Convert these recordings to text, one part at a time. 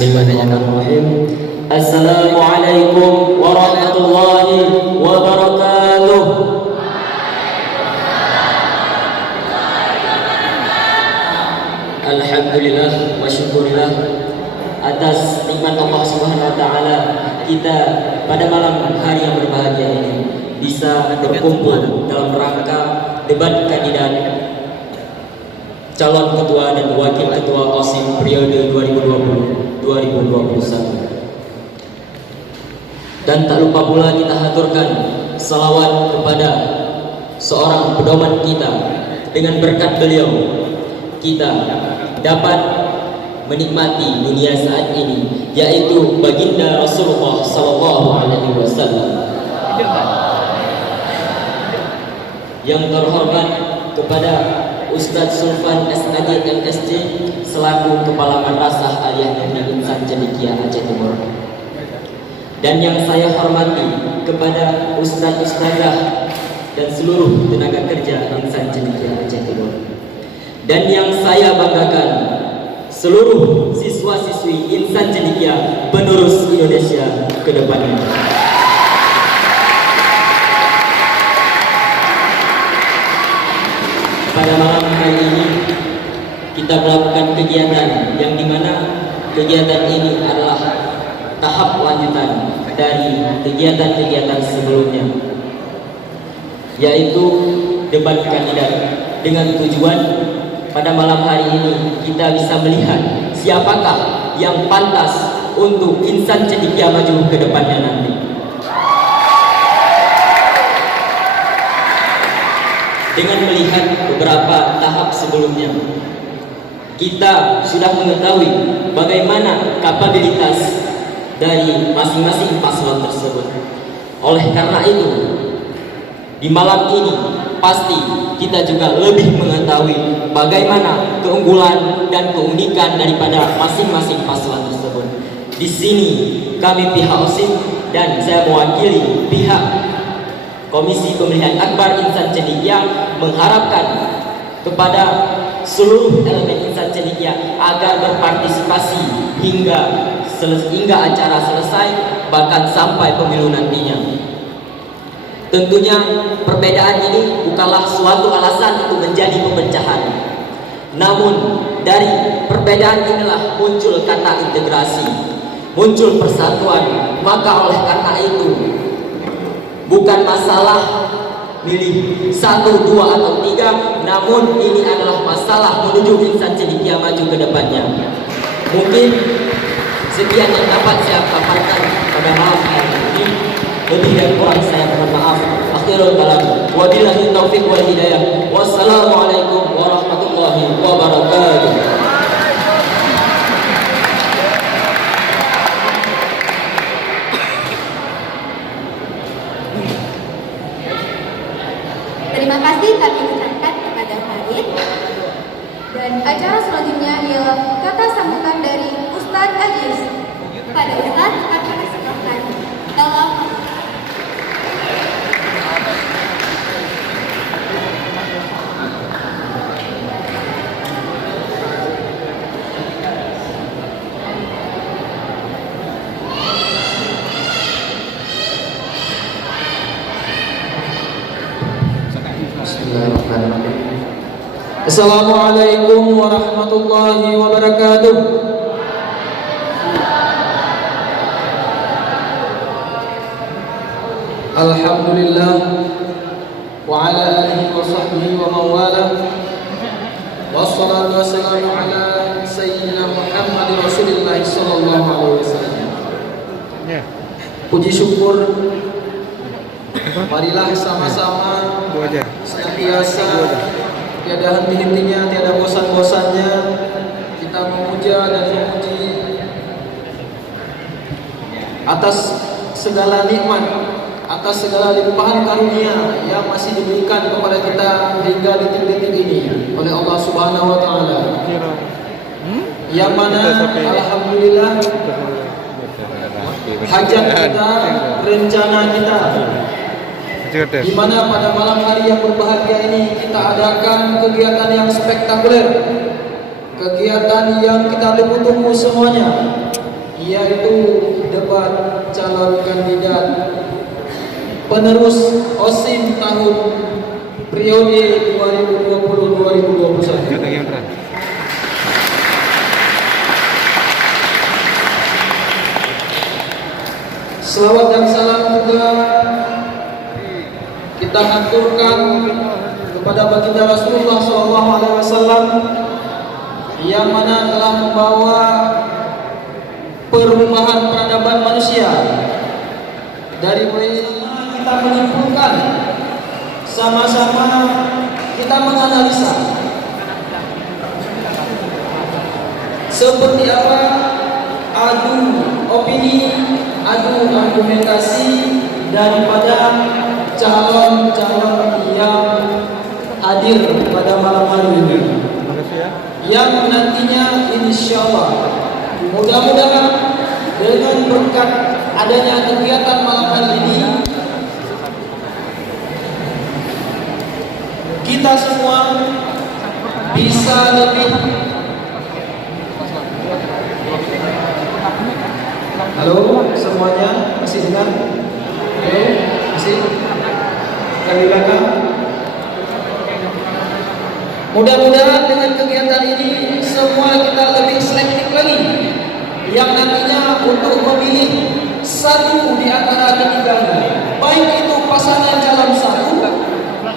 Bismillahirrahmanirrahim. Assalamualaikum warahmatullahi wabarakatuh. Alhamdulillah wa syukurillah atas nikmat Allah Subhanahu wa taala kita pada malam hari yang berbahagia ini bisa berkumpul dalam rangka debat kandidat calon ketua dan wakil ketua OSIM periode 2020-2021. Dan tak lupa pula kita haturkan salawat kepada seorang pedoman kita. Dengan berkat beliau kita dapat menikmati dunia saat ini, yaitu baginda Rasulullah SAW. Yang terhormat kepada Ustadz Sulfan SAD MSc selaku Kepala Madrasah Aliyah Negeri Insan Cendekia Aceh Timur. Dan yang saya hormati kepada Ustadz-Ustazah dan seluruh tenaga kerja Insan Cendekia Aceh Timur. Dan yang saya banggakan seluruh siswa-siswi Insan Cendekia penerus Indonesia ke depannya. Pada malam hari ini kita melakukan kegiatan yang dimana kegiatan ini adalah tahap lanjutan dari kegiatan-kegiatan sebelumnya, yaitu debat kandidat, dengan tujuan pada malam hari ini kita bisa melihat siapakah yang pantas untuk Insan Cendekia maju ke depannya nanti. Dengan melihat beberapa tahap sebelumnya, kita sudah mengetahui bagaimana kapabilitas dari masing-masing paslon tersebut. Oleh karena itu, di malam ini pasti kita juga lebih mengetahui bagaimana keunggulan dan keunikan daripada masing-masing paslon tersebut. Di sini kami pihak OSIS dan saya mewakili pihak Komisi Pemilihan Akbar Insan Cendekia mengharapkan kepada seluruh elemen insan cendekia agar berpartisipasi hingga acara selesai, bahkan sampai pemilu nantinya. Tentunya perbedaan ini bukanlah suatu alasan untuk menjadi perpecahan. Namun dari perbedaan inilah muncul kata integrasi, muncul persatuan. Maka oleh karena itu bukan masalah milih 1, 2 atau 3, namun ini adalah masalah menuju insan cendekia maju ke depannya. Mungkin sekian yang dapat saya paparkan pada malam hari ini. Lebih dan kurang saya mohon maaf. Akhirul kalam. Wabillahi taufiq wal hidayah. Wassalamualaikum warahmatullahi wabarakatuh. Terima kasih kami ucapkan kepada Farid. Dan acara selanjutnya ialah kata sambutan dari Ustadz Aziz. Pada Ustadz kami persilakan dalam Assalamualaikum warahmatullahi wabarakatuh. Alhamdulillah wa ala alihi wa sahbihi wa mawala. Wassalatu wassalamu ala sayyidina Muhammad Rasulillah sallallahu alaihi wasallam. Puji syukur, marilah sama-sama senantiasa tiada henti-hentinya, tiada bosan-bosannya kita memuja dan memuji atas segala nikmat, atas segala limpahan karunia yang masih diberikan kepada kita hingga detik-detik ini oleh Allah Subhanahu wa taala. Yang mana alhamdulillah hajat kita, rencana kita, di mana pada malam hari yang berbahagia ini kita adakan kegiatan yang spektakuler, kegiatan yang kita tunggu semuanya, yaitu debat calon kandidat penerus OSIM tahun periode 2020-2021. Selawat dan salam juga kita haturkan kepada baginda Rasulullah SAW yang mana telah membawa perubahan peradaban manusia. Dari mulai kita menyimpulkan, sama-sama kita menganalisa seperti apa adu opini, adu argumentasi daripada calon-calon yang hadir pada malam hari ini, yang nantinya insyaallah mudah-mudahan dengan berkat adanya kegiatan malam hari ini kita semua bisa lebih. Halo semuanya, masih dengar? Halo, masih? Kali belakang. Mudah-mudahan dengan kegiatan ini semua kita lebih selektif lagi, yang nantinya untuk memilih satu di antara ketiganya, baik itu pasangan calon satu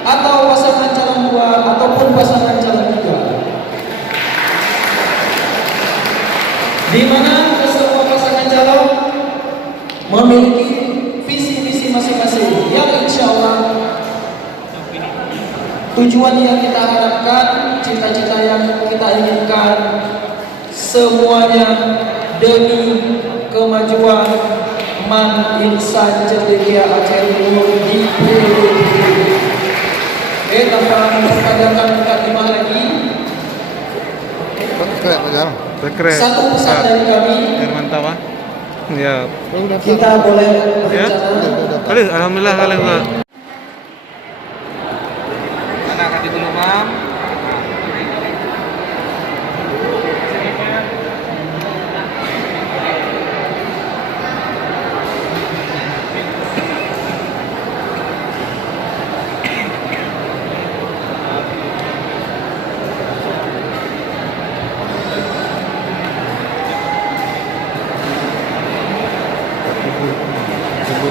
atau pasangan calon dua ataupun pasangan calon tiga, di mana semua pasangan calon memiliki visi-visi masing-masing yang insya Allah tujuan yang kita harapkan, cita-cita yang kita inginkan, semuanya demi kemajuan Man Insan Cendekia Aceh Timur di periode. Oke, tanpa memperpanjangkan mukadimah lagi, Keren. satu pesan dari kami, Mantap ah. Ya. kita boleh Ya. berencana. Kali alhamdulillah kali enggak. Anak kaki dulu, Mam.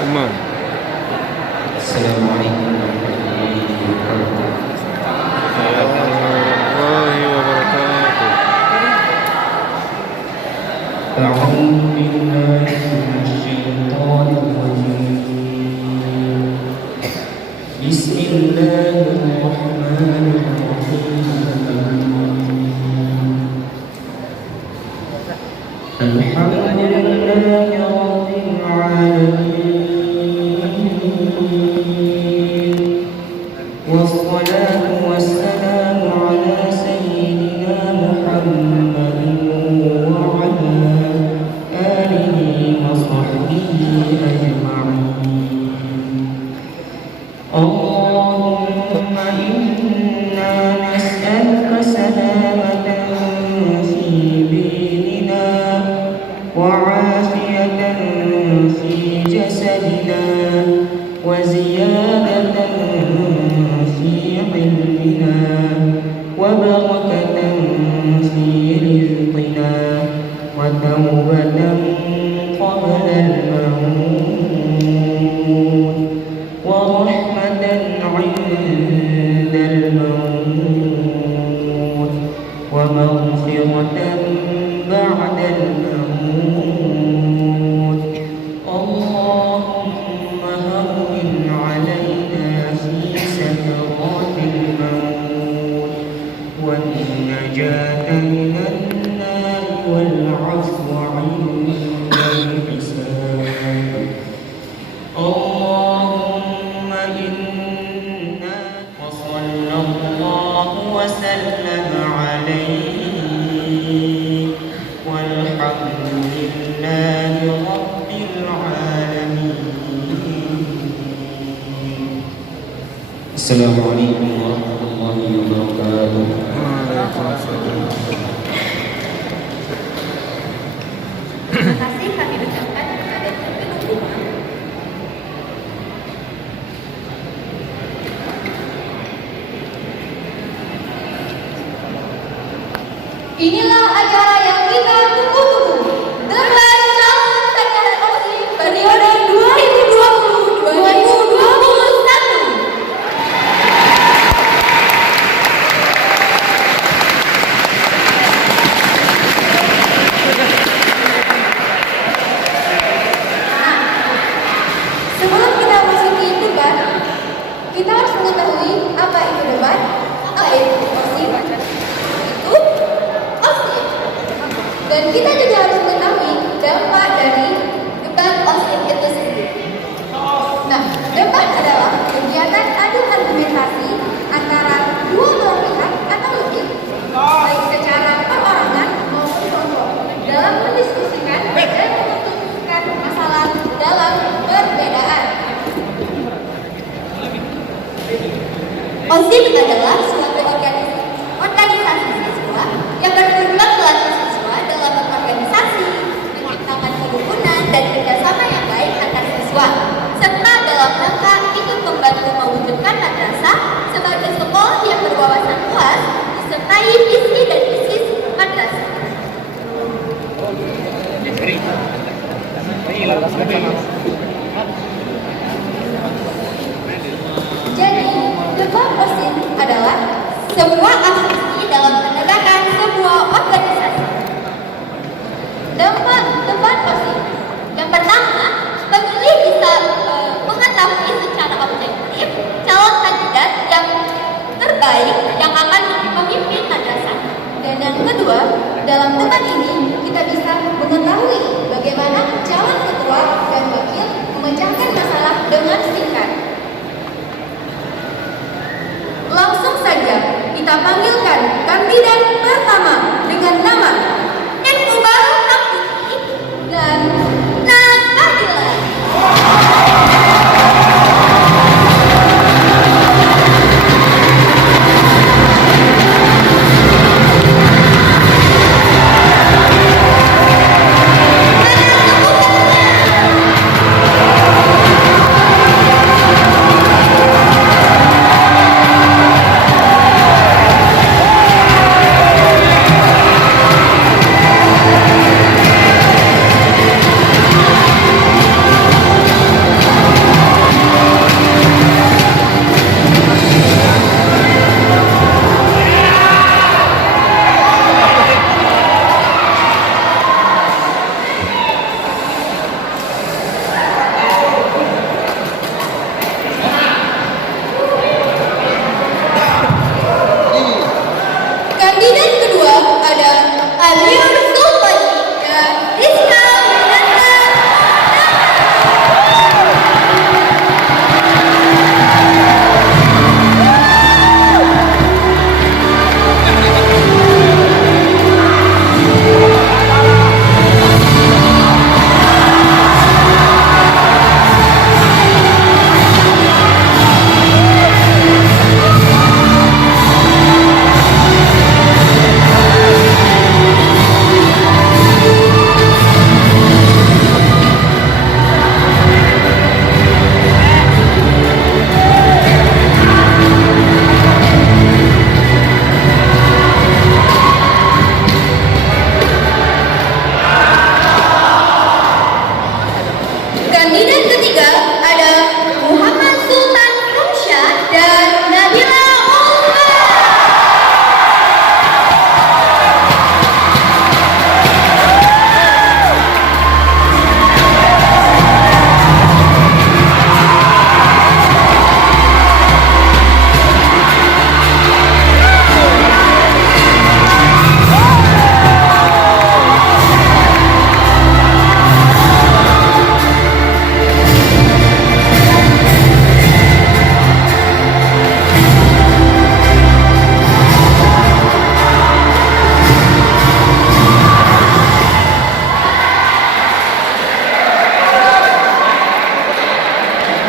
Imam. Assalamualaikum warahmatullahi wabarakatuh. Warahmatullahi wabarakatuh. أعوذ بالله من الشيطان الرجيم. بسم الله الرحمن الرحيم. الحمد لله رب العالمين، والصلاة والسلام على سيدنا محمد وعلى آله وصحبه أجمعين. اللهم إنا نسألك سلامة في ديننا وعافية في جسدنا وزيادة في علمنا وبركة في رزقنا وتوبة قبل الموت ورحمة عند الموت ومغفرة بعد الموت. اللهم هون علينا في سكرات الموت والنجاة من النار والعفو عند الحساب. اللهم إنا وصلى الله وسلم عليه والحمد لله رب العالمين. السلام عليكم ورحمة الله وبركاته. Waalaikumsalam. Terima kasih kami ucapkan kepada pimpinan rumah. Inilah acara yang kita tunggu-tunggu. Debat calon pasangan OSI periode 2020-2021. Sebelum kita masuki debat, kita harus mengetahui apa itu debat, apa itu OSI. Itu OSI. Dan kita juga harus mengetahui dampak dari debat OSI itu sendiri. Nah, debat adalah kegiatan adu argumentasi antara dua belah pihak atau lebih, baik secara perorangan maupun kelompok, dalam mendiskusikan dan memutuskan masalah dalam perbedaan. OSIP adalah suatu organisasi siswa yang bertujuan melatih siswa dalam berorganisasi, menciptakan kerukunan dan kerjasama yang baik antar siswa, serta dalam rangka ikut membantu mewujudkan madrasah sebagai sekolah yang berwawasan luas, disertai visi dan misi madrasah. Jadi, debat OSIP adalah sebuah aksi dalam menegakkan sebuah organisasi. Dampak debat OSIP. Yang pertama, pemilih bisa mengetahui secara objektif calon kandidat yang terbaik mana calon ketua dan wakil memecahkan masalah dengan singkat. Langsung saja kita panggilkan kandidat pertama dengan nama Enubal Takuti dan Nabila. Kandidat kedua ada Alion Sulpani dan Rizka Winata. Kandidat ketiga ada Muhammad Sultan Rumsyah dan Nabila Ulfa.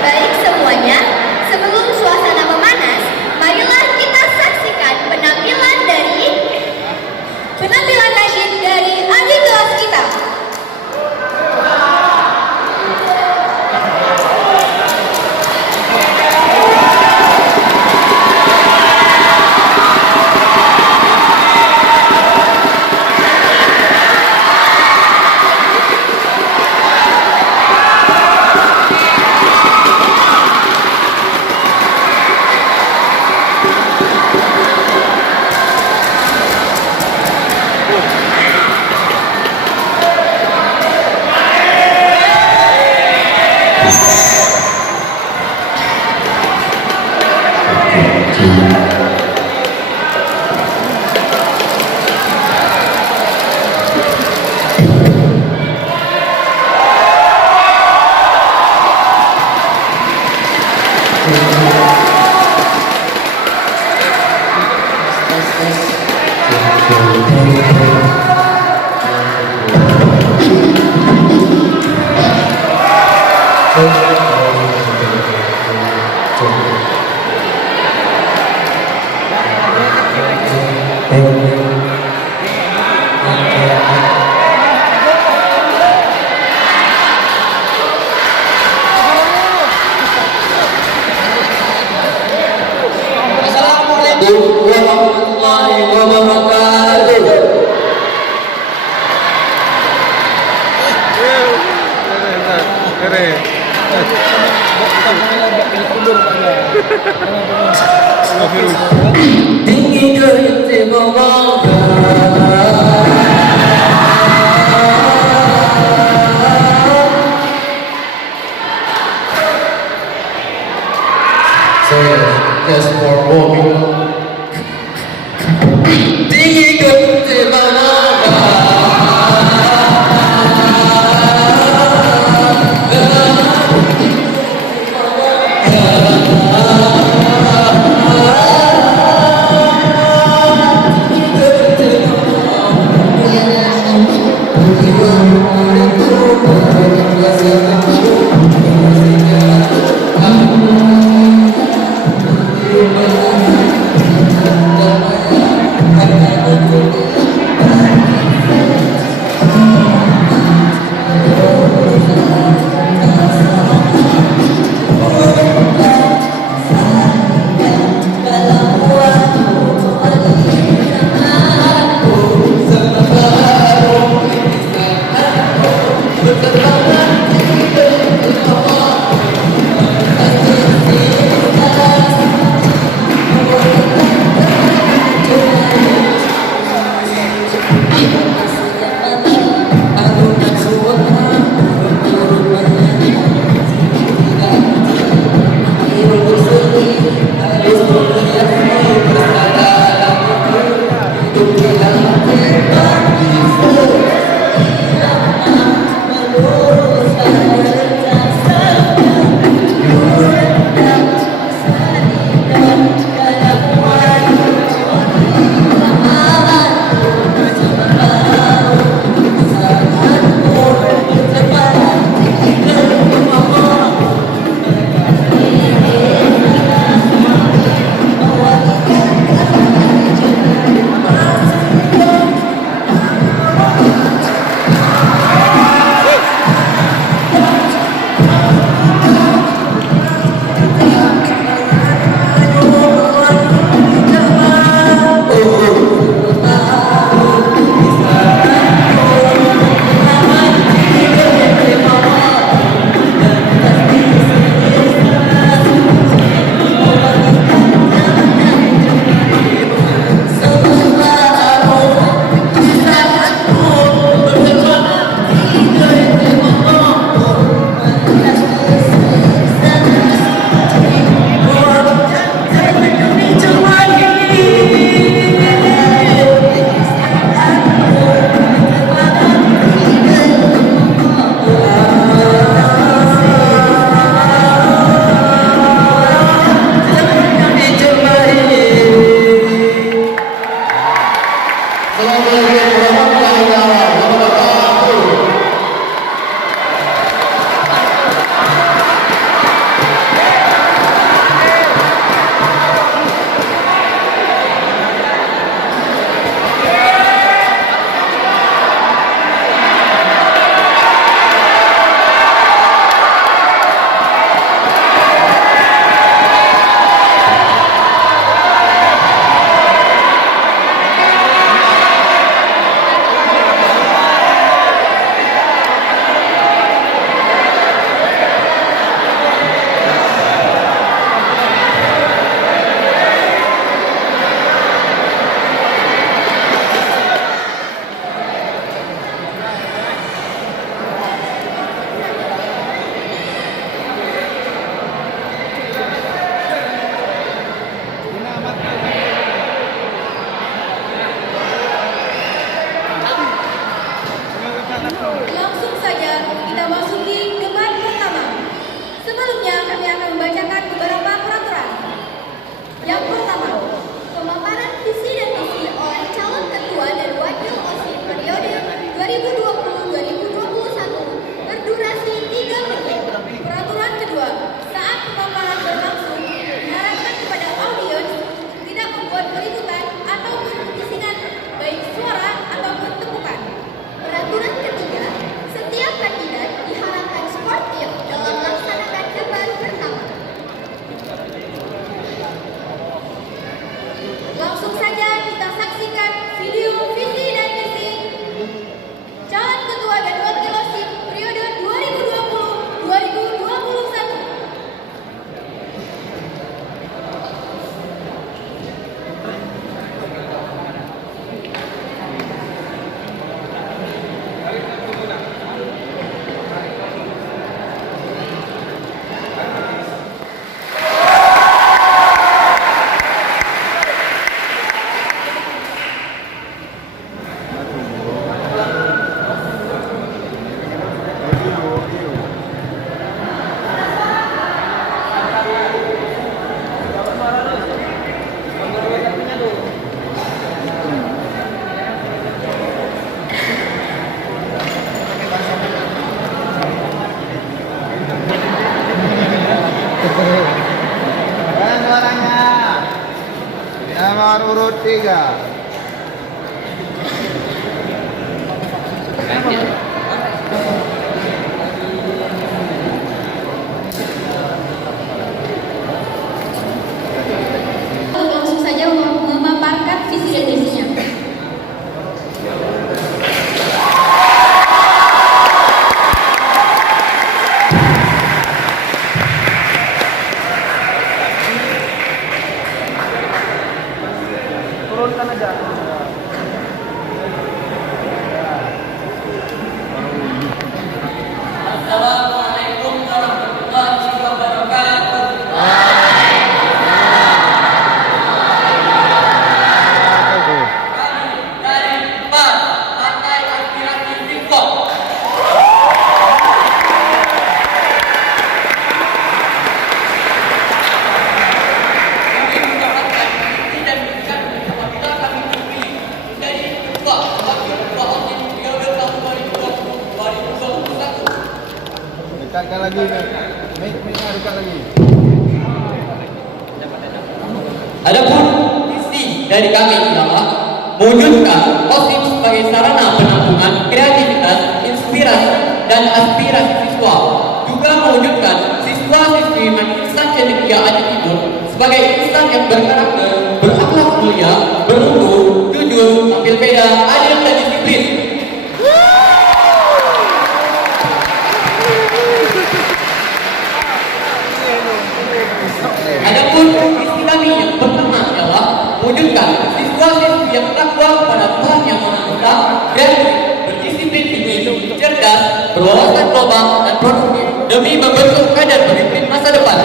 Baik semuanya, sebelum suasana memanas, marilah kita saksikan penampilan nasyid dari adik kelas kita. Assalamualaikum warahmatullahi wabarakatuh. Keren. Tinggi ke bawah. Just for walking. Tinggi ke bawah. urut 3. Untuk langsung saja memaparkan visi dan misinya. Turunkan aja. Assalamualaikum warahmatullahi wabarakatuh. Kami dari PAS, Partai Aspirasi Siswa. Kami mendapatkan visi dan misikan apabila kami terpilih menjadi ketua wakil ketua OSIS periode tahun 2020-2021. Dekatkan lagi. Mic-nya dekat lagi. Adapun visi dari kami adalah mewujudkan OSIS sebagai sarana penampungan kreativitas, inspirasi, dan aspirasi siswa. Juga mewujudkan siswa-siswi Madrasah Cendekia Aceh Timur sebagai insan yang berkarakter, berakhlak mulia, bermutu, jujur, tampil beda, adil, dan disiplin. Adapun visi kami yang pertama adalah mewujudkan siswa-siswi yang takwa kepada Tuhan Yang Maha Esa, kreatif, berdisiplin tinggi, cerdas, berwawasan global, dan produktif demi membentuk kader pemimpin masa depan.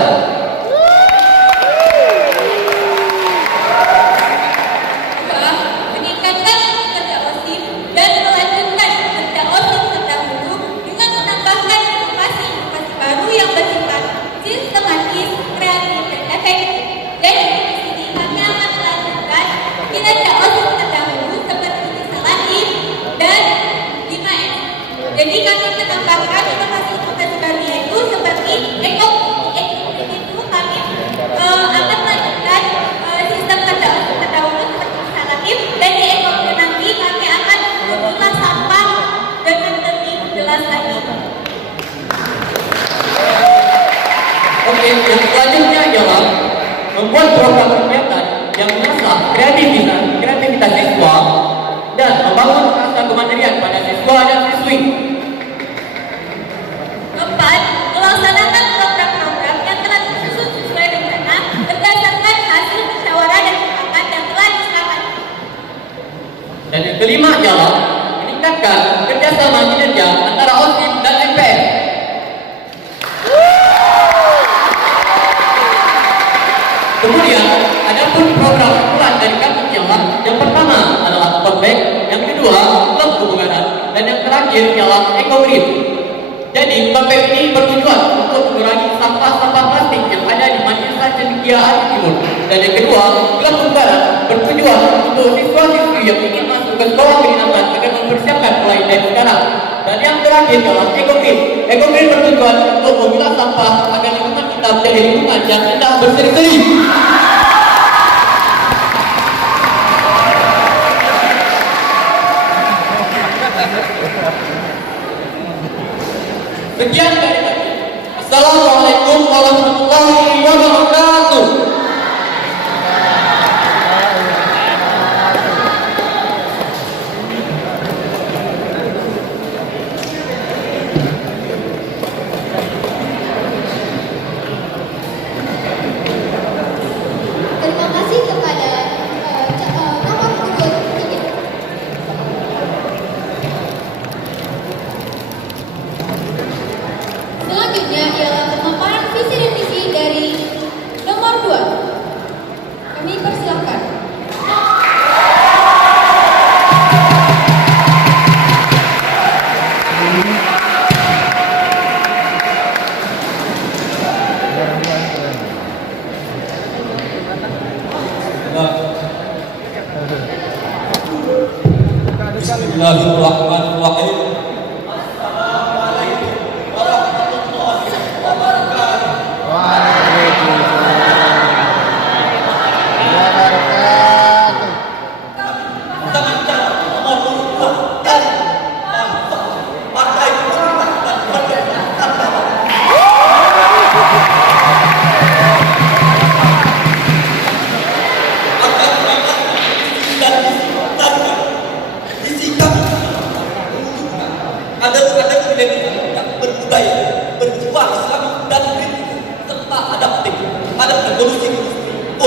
Meningkatkan kerja OSIS dan melanjutkan kerja OSIS terdahulu dengan menambahkan inovasi-inovasi baru yang bersifat sistematis, kreatif, dan efektif. Jadi di sini kami akan melanjutkan kinerja OSIS terdahulu seperti instalatif dan 5M. Jadi kami menambahkan inovasi-inovasi baru yaitu seperti itu kami akan melanjutkan sistem kerja OSIS terdahulu seperti instalatif dan di ekonomi nanti kami akan memilah sampah dengan lebih jelas lagi. Oke, yang selanjutnya adalah membuat program kegiatan yang mengasah kreativitas siswa dan membangun rasa kemandirian pada siswa dan siswi. Keempat, melaksanakan program-program yang telah disusun sesuai rencana berdasarkan hasil musyawarah dan mufakat yang telah disepakati. Dan yang kelima adalah meningkatkan kerjasama kinerja antara OSIS dan MPR. Kemudian, adapun program unggulan dari kami ialah yang pertama adalah Toteback, yang kedua klub kebugaran, dan yang terakhir ialah Eco Green. Jadi, Toteback ini bertujuan untuk mengurangi sampah-sampah plastik yang ada di Madrasah Cendekia Aceh Timur. Dan yang kedua, klub kebugaran bertujuan untuk siswa-siswi yang ingin masuk ke sekolah kedinasan agar mempersiapkan mulai dari sekarang. Dan yang terakhir adalah Eco Green. Eco Green bertujuan untuk memilah sampah agar lingkungan kita menjadi lingkungan yang indah berseri-seri. Sekian dari kami. Assalamualaikum warahmatullahi wabarakatuh.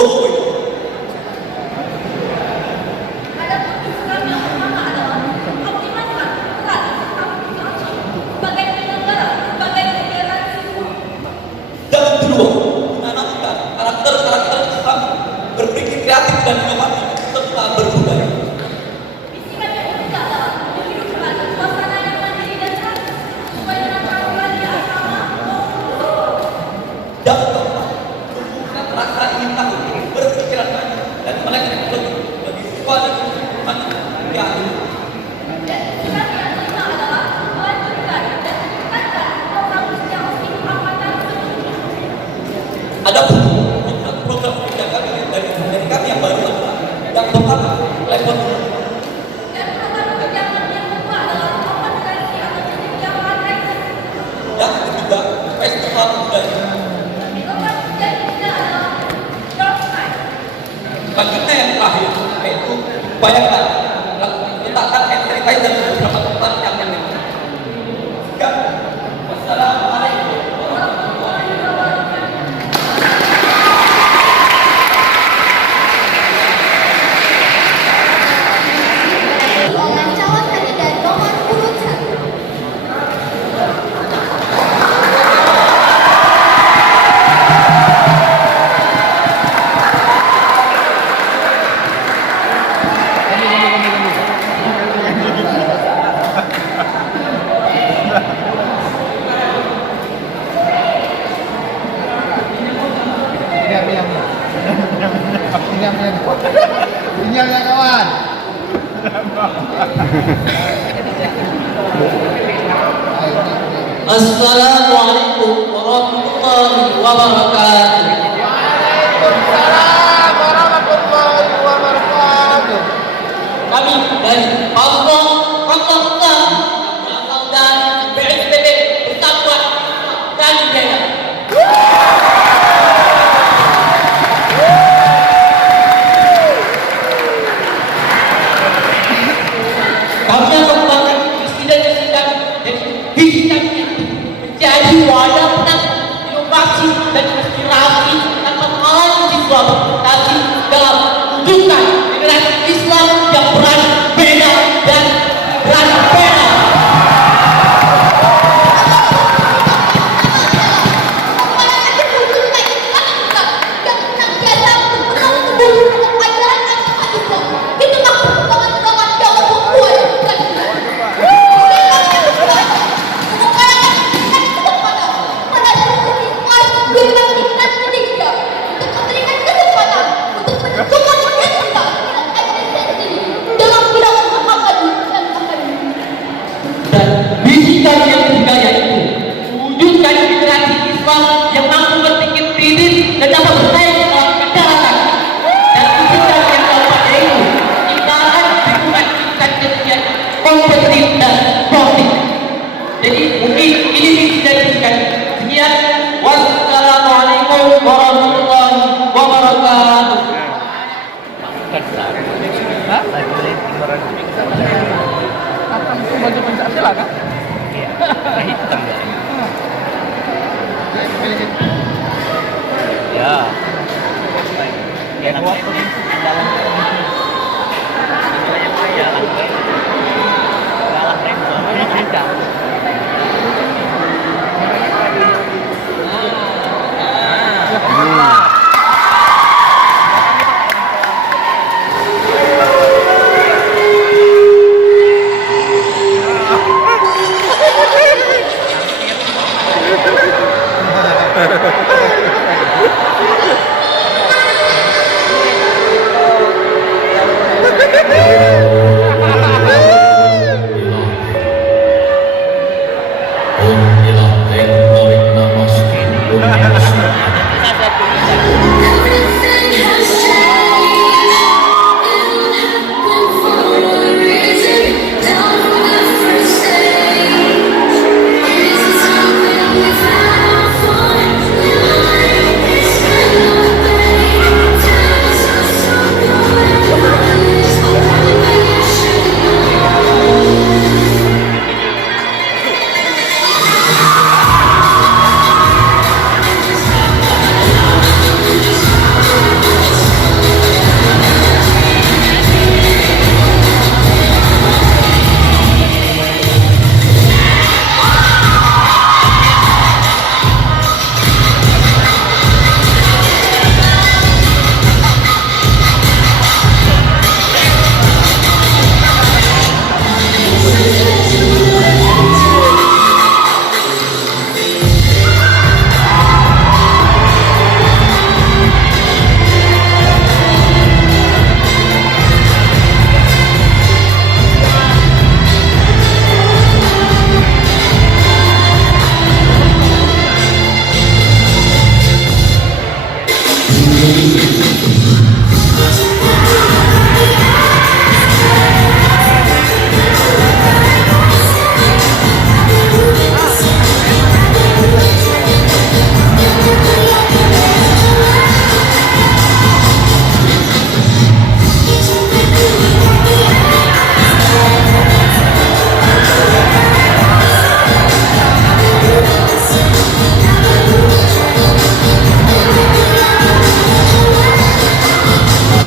Adapun usulan yang pertama adalah optimalkan peran tanggung jawab sebagai penyelenggara sebagai kegiatan siswa. Dan kedua, menanamkan karakter-karakter Islam berpikir kreatif dan inovatif serta berbudaya. Bisikan yang ketiga adalah menghidupkan suasana yang mandiri dan sehat sesuai dengan peraturan di asrama maupun Dan keempat, tumbuhkan rasa ingin tahu, berpikiran banyak, dan melek bagi siswa dan teman kreatif. dan bisikan yang kelima adalah melanjutkan dan meningkatkan program usia angkatan sebelumnya. Adapun program kebijakan dari kami yang baru adalah yang pertama, level Dan program kebijakan yang kedua adalah kompensasi atau cendekiawan rakyat. yang ketiga, festival budaya. Program yang ketiga adalah Drop Time. Selanjutnya yang terakhir, yaitu bayangkan letakkan hand sanitizer di beberapa tempat yang penting. Sekian. Wassalamualaikum warahmatullahi wabarakatuh. Dengan calon kandidat nomor urut 1. Diam ya kawan. Assalamualaikum warahmatullahi wabarakatuh. Waalaikumsalam warahmatullahi wabarakatuh. Kami dari Pasukan Fakultas berasal dari PSBB Persatuan Kandidat. Kami akan membangun visi dan misi kami, dan visi kami menjadi wadah penang inovasi dan inspirasi akan mahasiswa berprestasi dalam mewujudkan generasi Islam yang berani beda dan berani beda. Dan misi kami yang ketiga yaitu mewujudkan generasi Islam yang mampu berpikir kritis dan dapat bersaing dalam masyarakat. Dan misi kami yang keempat yaitu ciptaan lingkungan tingkat kesehatan kompetitif dan sportif. Jadi mungkin ini misi dan misi kami. Sekian, wassalamualaikum warahmatullahi wabarakatuh. Baju Pancasila kan? Ya. Ya dua provinsi dalam Terima